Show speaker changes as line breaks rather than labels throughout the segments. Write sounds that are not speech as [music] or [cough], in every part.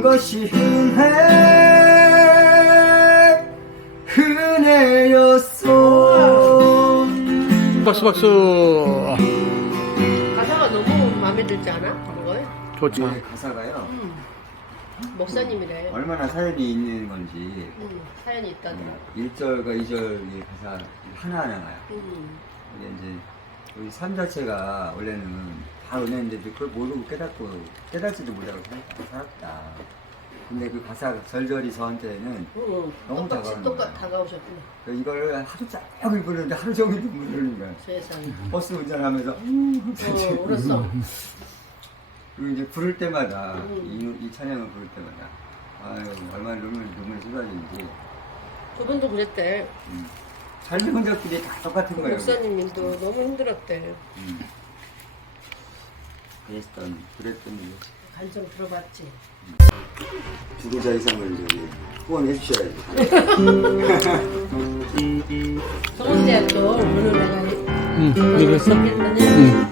준 것이 은혜 은혜였어
박수 박수.
가사가 너무 마음에 들지 않아? 그거에?
좋죠.
이 가사가요
음. 목사님이래.
얼마나 사연이 있는 건지
음, 사연이 있다더라.
1절과 2절 이 가사 하나하나 나요
음.
이게 이제 우리 삶 자체가 원래는 다 은혜인데 그걸 모르고 깨닫고 깨닫지도 못하고 살- 살았다. 근데 그 가사 절절히 저한테는
응,
너무
똑같이
다가오는
똑같
거야.
다가오셨구나.
이걸 하루 종일 부르는데 하루 종일 눈물 흘리는 거야.
세상에.
버스 운전하면서
어, [laughs] 울었어.
그리고 이제 부를 때마다
음.
이, 이 찬양을 부를 때마다 아유 얼마나 눈물 눈물이 쏟아지는지
저분도 그랬대.
음. 삶의 흔적들이 다 똑같은 거예요.
목사님도 너무 힘들었대.
음. 그랬던 그랬던 일이
간증 들어봤지.
두 글자 이상을 저기 후원해 주셔야지.
서울대학교 오늘 내가
응. 이거 했어?
했더니
응.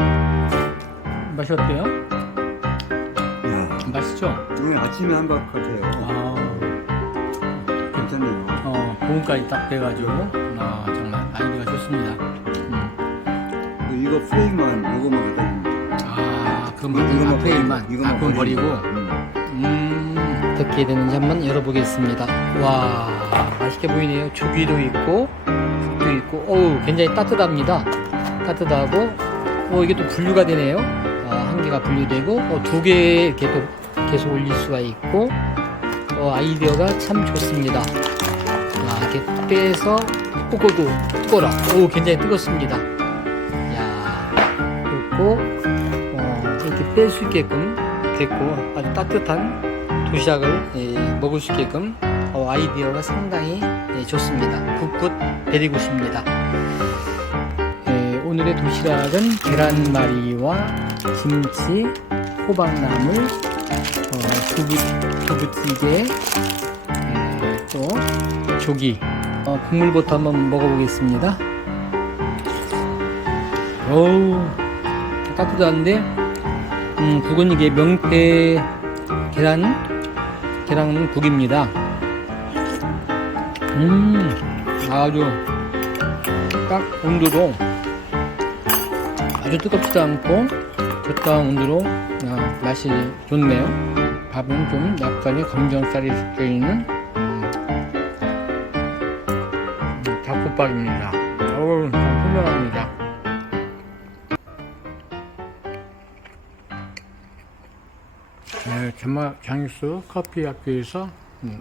음.
맛이 어때요?
야,
맛있죠?
오늘 아침에 한밥 같아요.
아,
괜찮네요.
어, 보온까지 딱 돼가지고, 아, 정말 좋습니다. 음.
이거 프레임만 이거만 갖다
아, 그
이거만
맞는 프레임만,
버리고,
아, 버리고,
음.
음, 어떻게 되는지 한번 열어보겠습니다. 와, 맛있게 보이네요. 조기도 있고, 국도 있고, 어우, 굉장히 따뜻합니다. 따뜻하고, 어, 이게 또 분류가 되네요. 아, 한 개가 분류되고, 어, 두 개 이렇게 또 계속 올릴 수가 있고, 어, 아이디어가 참 좋습니다. 아, 이렇게 빼서, 꽂고도 뜨거라. 오, 굉장히 뜨겁습니다. 야 그리고, 어, 이렇게 뺄 수 있게끔 됐고, 아주 따뜻한 도시락을 예, 먹을 수 있게끔 어, 아이디어가 상당히 예, 좋습니다. 굿굿 베리굿입니다. 예, 오늘의 도시락은 계란말이와 김치, 호박나물, 어, 두부, 두부찌개, 예, 또 조기. 어, 국물부터 한번 먹어보겠습니다. 어우, 따뜻한데, 음, 국은 이게 명태 계란, 계란 국입니다. 음, 아주 딱 온도도 아주 뜨겁지도 않고 적당한 온도로 아, 맛이 좋네요. 밥은 좀 약간의 검정살이 섞여 있는 음, 닭국밥입니다. 어우, 참 훌륭합니다. 네, 장수 커피 학교에서